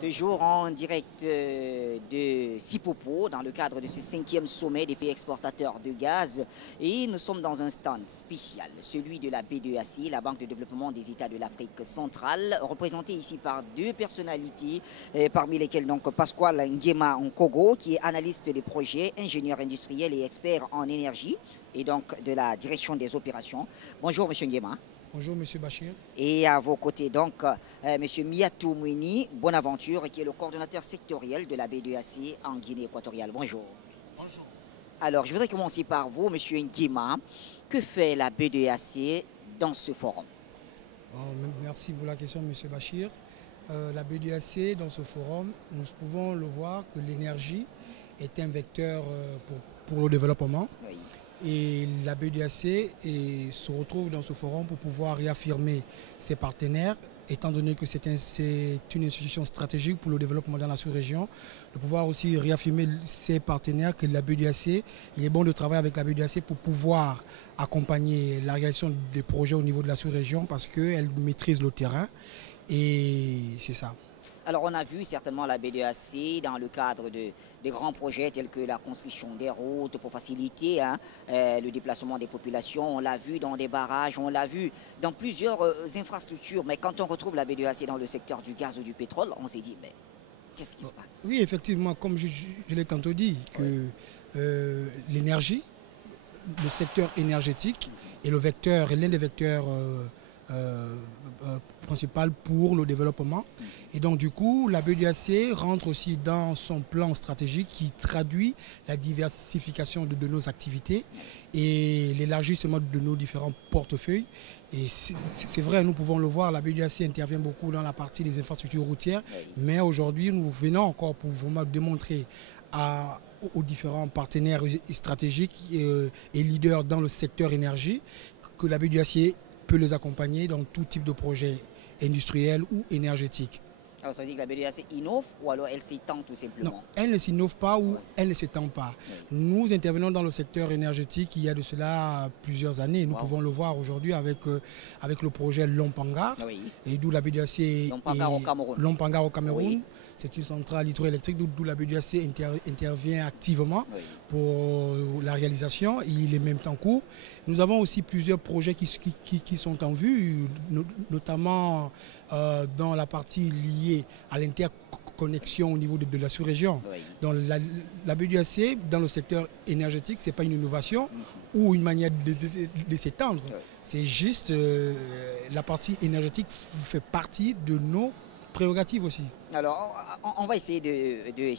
Toujours en direct de Sipopo, dans le cadre de ce 5e sommet des pays exportateurs de gaz. Et nous sommes dans un stand spécial, celui de la B2AC, la Banque de développement des États de l'Afrique centrale, représenté ici par deux personnalités, parmi lesquelles donc Pasquale Nguema Nkogo, qui est analyste des projets, ingénieur industriel et expert en énergie, et donc de la direction des opérations. Bonjour, Monsieur Nguema. Bonjour Monsieur Bachir. Et à vos côtés donc Monsieur Miatou Mouni Bonaventure, qui est le coordonnateur sectoriel de la B2AC en Guinée équatoriale. Bonjour. Bonjour. Alors je voudrais commencer par vous, Monsieur Nguema. Que fait la B2AC dans ce forum? Merci pour la question Monsieur Bachir. La B2AC dans ce forum, nous pouvons le voir que l'énergie est un vecteur pour le développement. Oui. Et la B2AC se retrouve dans ce forum pour pouvoir réaffirmer ses partenaires, étant donné que c'est une institution stratégique pour le développement dans la sous-région, de pouvoir aussi réaffirmer ses partenaires que la B2AC, il est bon de travailler avec la B2AC pour pouvoir accompagner la réalisation des projets au niveau de la sous-région parce qu'elle maîtrise le terrain et c'est ça. Alors on a vu certainement la B2AC dans le cadre de grands projets tels que la construction des routes pour faciliter le déplacement des populations. On l'a vu dans des barrages, on l'a vu dans plusieurs infrastructures. Mais quand on retrouve la B2AC dans le secteur du gaz ou du pétrole, on s'est dit, mais qu'est-ce qui se passe? Oui, effectivement, comme je l'ai tantôt dit, que l'énergie, le secteur énergétique est l'un des vecteurs principal pour le développement. Et donc du coup, la B2AC rentre aussi dans son plan stratégique qui traduit la diversification de nos activités et l'élargissement de nos différents portefeuilles. Et c'est vrai, nous pouvons le voir, la B2AC intervient beaucoup dans la partie des infrastructures routières, mais aujourd'hui, nous venons encore pour vraiment démontrer aux différents partenaires stratégiques et leaders dans le secteur énergie que la B2AC peut les accompagner dans tout type de projet industriel ou énergétique. Alors ça veut dire que la B2AC innove ou alors elle s'étend tout simplement? Non, elle ne s'innove pas ou elle ne s'étend pas. Oui. Nous intervenons dans le secteur énergétique il y a de cela plusieurs années. Nous pouvons le voir aujourd'hui avec le projet Lompangar, et d'où la B2AC Lompangar au Cameroun. Oui. C'est une centrale hydroélectrique d'où la B2AC intervient activement pour la réalisation. Il est même en cours. Nous avons aussi plusieurs projets qui sont en vue, notamment dans la partie liée à l'interconnexion au niveau de la sous-région. Oui. Dans la B2AC, dans le secteur énergétique, ce n'est pas une innovation ou une manière de s'étendre. Oui. C'est juste la partie énergétique fait partie de nos prérogatives aussi. Alors, on va essayer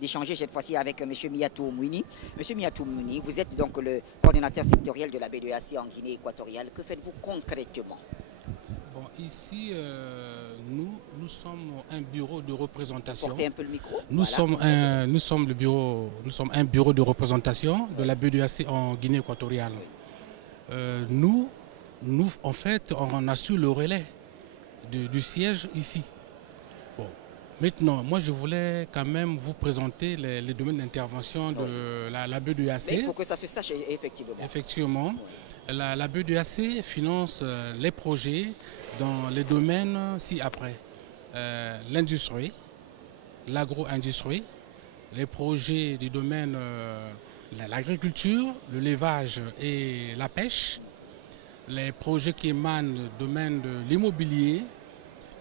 d'échanger cette fois-ci avec M. Miatou Mouni. M. Miatou Mouni, vous êtes donc le coordinateur sectoriel de la B2AC en Guinée équatoriale. Que faites-vous concrètement? Bon, ici, nous sommes un bureau de représentation. Portez un peu le micro. Nous sommes un bureau de représentation de la B2AC en Guinée équatoriale. Nous, en fait, on assure le relais du siège ici. Bon. Maintenant, moi, je voulais quand même vous présenter les domaines d'intervention de la B2AC. Mais pour que ça se sache effectivement. Effectivement. La B2AC finance les projets dans les domaines ci-après. L'industrie, l'agro-industrie, les projets du domaine l'agriculture, le levage et la pêche, les projets qui émanent du domaine de l'immobilier,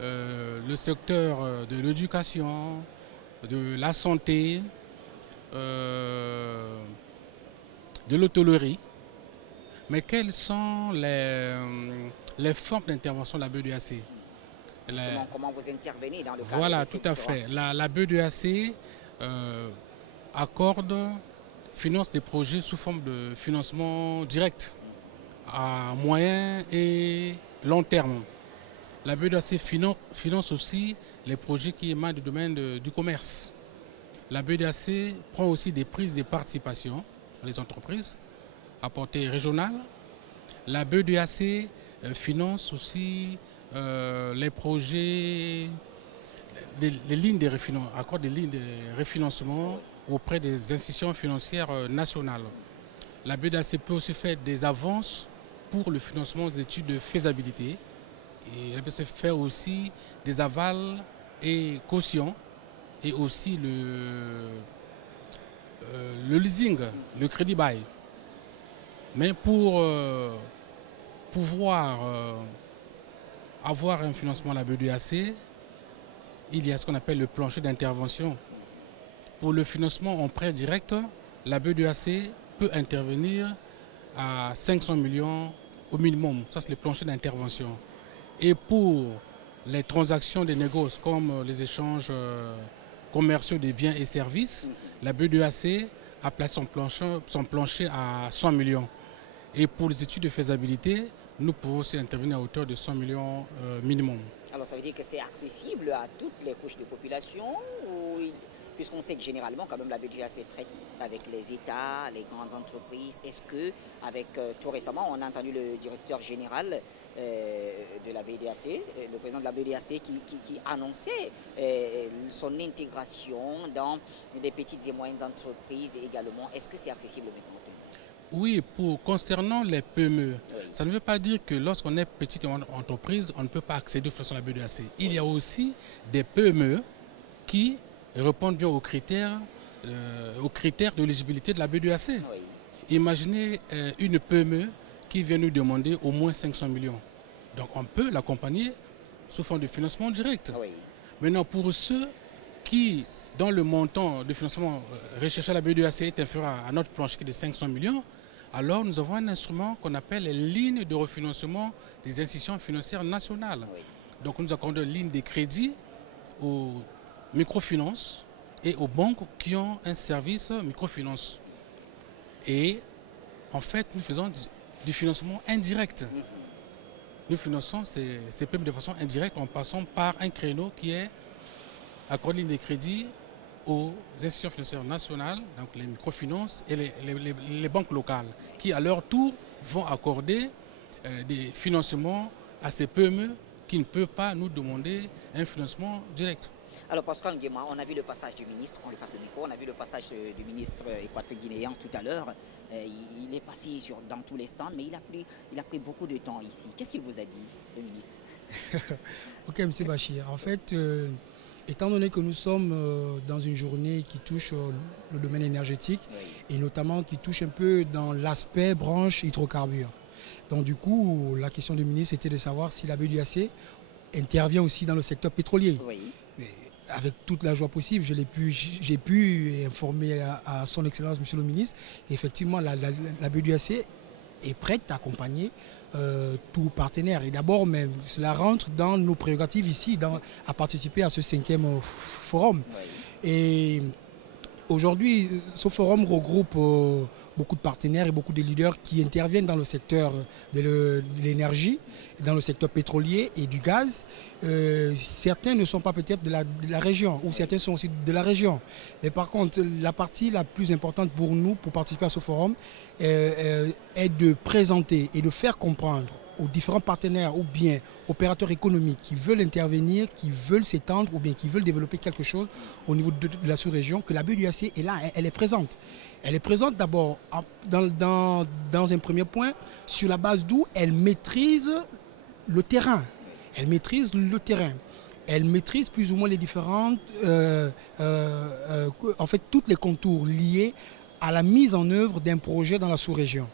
le secteur de l'éducation, de la santé, de l'hôtellerie. Mais quelles sont les formes d'intervention de la B2AC? Justement, comment vous intervenez dans le cadre Voilà, tout à fait. La B2AC finance des projets sous forme de financement direct à moyen et long terme. La B2AC finance aussi les projets qui émanent du domaine du commerce. La B2AC prend aussi des prises de participation dans les entreprises à portée régionale. La B2AC finance aussi les projets, accorde des lignes de refinancement auprès des institutions financières nationales. La B2AC peut aussi faire des avances pour le financement des études de faisabilité. Et elle peut se faire aussi des avals et cautions et aussi le leasing, le crédit bail. Mais pour pouvoir avoir un financement à la BEDAC, il y a ce qu'on appelle le plancher d'intervention. Pour le financement en prêt direct, la BEDAC peut intervenir à 500 millions au minimum. Ça, c'est le plancher d'intervention. Et pour les transactions des négoces, comme les échanges commerciaux des biens et services, la BEDAC a placé son plancher à 100 millions. Et pour les études de faisabilité, nous pouvons aussi intervenir à hauteur de 100 millions minimum. Alors ça veut dire que c'est accessible à toutes les couches de population, puisqu'on sait que généralement quand même la BEDAC traite avec les États, les grandes entreprises. Est-ce que, tout récemment, on a entendu le directeur général de la BEDAC, le président de la BEDAC qui annonçait son intégration dans des petites et moyennes entreprises également. Est-ce que c'est accessible maintenant? Oui, concernant les PME, ça ne veut pas dire que lorsqu'on est petite entreprise, on ne peut pas accéder aux financements de la BEDAC. Il y a aussi des PME qui répondent bien aux critères de l'éligibilité de la BEDAC. Imaginez une PME qui vient nous demander au moins 500 millions. Donc on peut l'accompagner sous forme de financement direct. Maintenant, pour ceux qui, dans le montant de financement recherché à la BEDAC est inférieur à notre plancher de 500 millions, alors nous avons un instrument qu'on appelle les lignes de refinancement des institutions financières nationales. Donc nous accordons une ligne de crédit aux microfinances et aux banques qui ont un service microfinance. Et en fait, nous faisons du financement indirect. Nous finançons ces PME de façon indirecte en passant par un créneau qui est accordé ligne de crédit aux institutions financières nationales, donc les microfinances et les banques locales, qui à leur tour vont accorder des financements à ces PME qui ne peuvent pas nous demander un financement direct. Alors Pascal Nguema, on a vu le passage du ministre, on lui passe le micro, on a vu le passage du ministre équateur-guinéen tout à l'heure. Il est passé dans tous les stands, mais il a pris beaucoup de temps ici. Qu'est-ce qu'il vous a dit, le ministre? Ok, M. Bachir. En fait, étant donné que nous sommes dans une journée qui touche le domaine énergétique et notamment qui touche un peu dans l'aspect branche hydrocarbures. Donc du coup, la question du ministre était de savoir si la BEDAC intervient aussi dans le secteur pétrolier. Avec toute la joie possible, j'ai pu informer à son Excellence, Monsieur le ministre, qu'effectivement la BEDAC est prête à accompagner tout partenaire. Et d'abord, même, cela rentre dans nos prérogatives ici, à participer à ce 5e forum. Et aujourd'hui, ce forum regroupe beaucoup de partenaires et beaucoup de leaders qui interviennent dans le secteur de l'énergie, dans le secteur pétrolier et du gaz. Certains ne sont pas peut-être de la région, ou certains sont aussi de la région. Mais par contre, la partie la plus importante pour nous, pour participer à ce forum, est de présenter et de faire comprendre aux différents partenaires ou bien opérateurs économiques qui veulent intervenir, qui veulent s'étendre ou bien qui veulent développer quelque chose au niveau de la sous-région, que la BEDAC est là, elle est présente. Elle est présente d'abord dans un premier point, sur la base d'où elle maîtrise le terrain. Elle maîtrise le terrain. Elle maîtrise plus ou moins les différentes, en fait, tous les contours liés à la mise en œuvre d'un projet dans la sous-région.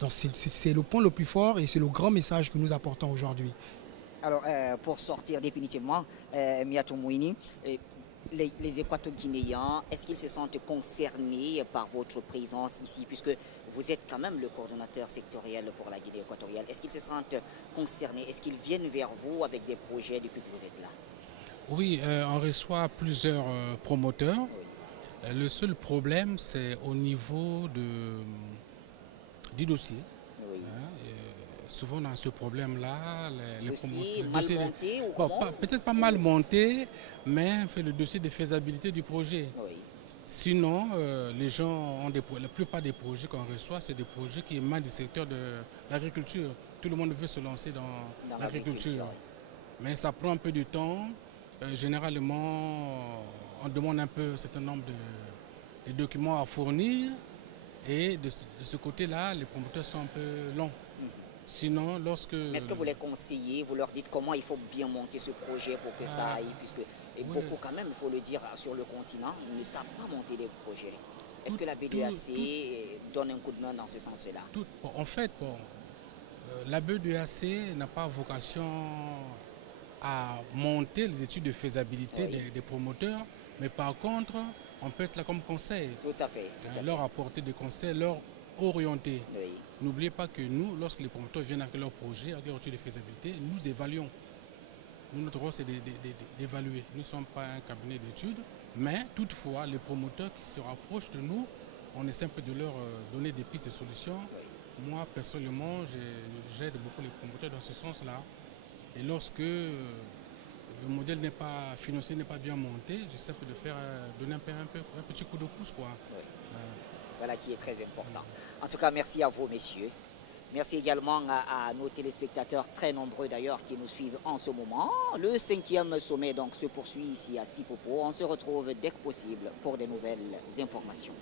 Donc c'est le point le plus fort et c'est le grand message que nous apportons aujourd'hui. Alors, pour sortir définitivement, Miatou Mouini, les Équato-Guinéens, est-ce qu'ils se sentent concernés par votre présence ici, puisque vous êtes quand même le coordonnateur sectoriel pour la Guinée équatoriale? Est-ce qu'ils se sentent concernés? Est-ce qu'ils viennent vers vous avec des projets depuis que vous êtes là? Oui, on reçoit plusieurs promoteurs. Le seul problème, c'est au niveau du dossier. Souvent, dans ce problème-là, les promoteurs... mal monté ou comment? Peut-être pas mal monté, mais le dossier de faisabilité du projet. Sinon, les gens ont la plupart des projets qu'on reçoit, c'est des projets qui émanent du secteur de l'agriculture. Tout le monde veut se lancer dans l'agriculture. Mais ça prend un peu de temps. Généralement, on demande un peu un certain nombre de documents à fournir. Et de ce côté-là, les promoteurs sont un peu longs. Sinon, lorsque... Est-ce que vous les conseillez, vous leur dites comment il faut bien monter ce projet pour que ça aille, puisque Et beaucoup quand même, il faut le dire, sur le continent, ne savent pas monter des projets. Est-ce que la BEDAC donne un coup de main dans ce sens-là? En fait, la BEDAC n'a pas vocation à monter les études de faisabilité des promoteurs, mais par contre, on peut être là comme conseil. Tout à fait. Leur apporter des conseils, leur orienter. Oui. N'oubliez pas que nous, lorsque les promoteurs viennent avec leur projet, avec leur étude de faisabilité, nous évaluons. Nous, notre rôle, c'est d'évaluer. Nous ne sommes pas un cabinet d'études, mais toutefois, les promoteurs qui se rapprochent de nous, on essaie un peu de leur donner des pistes de solutions. Oui. Moi, personnellement, j'aide beaucoup les promoteurs dans ce sens-là. Et lorsque le modèle financier n'est pas bien monté, j'essaie de donner un petit coup de pouce, quoi. Oui. Voilà qui est très important. En tout cas, merci à vous, messieurs. Merci également à nos téléspectateurs, très nombreux d'ailleurs, qui nous suivent en ce moment. Le 5e sommet donc se poursuit ici à Sipopo. On se retrouve dès que possible pour de nouvelles informations.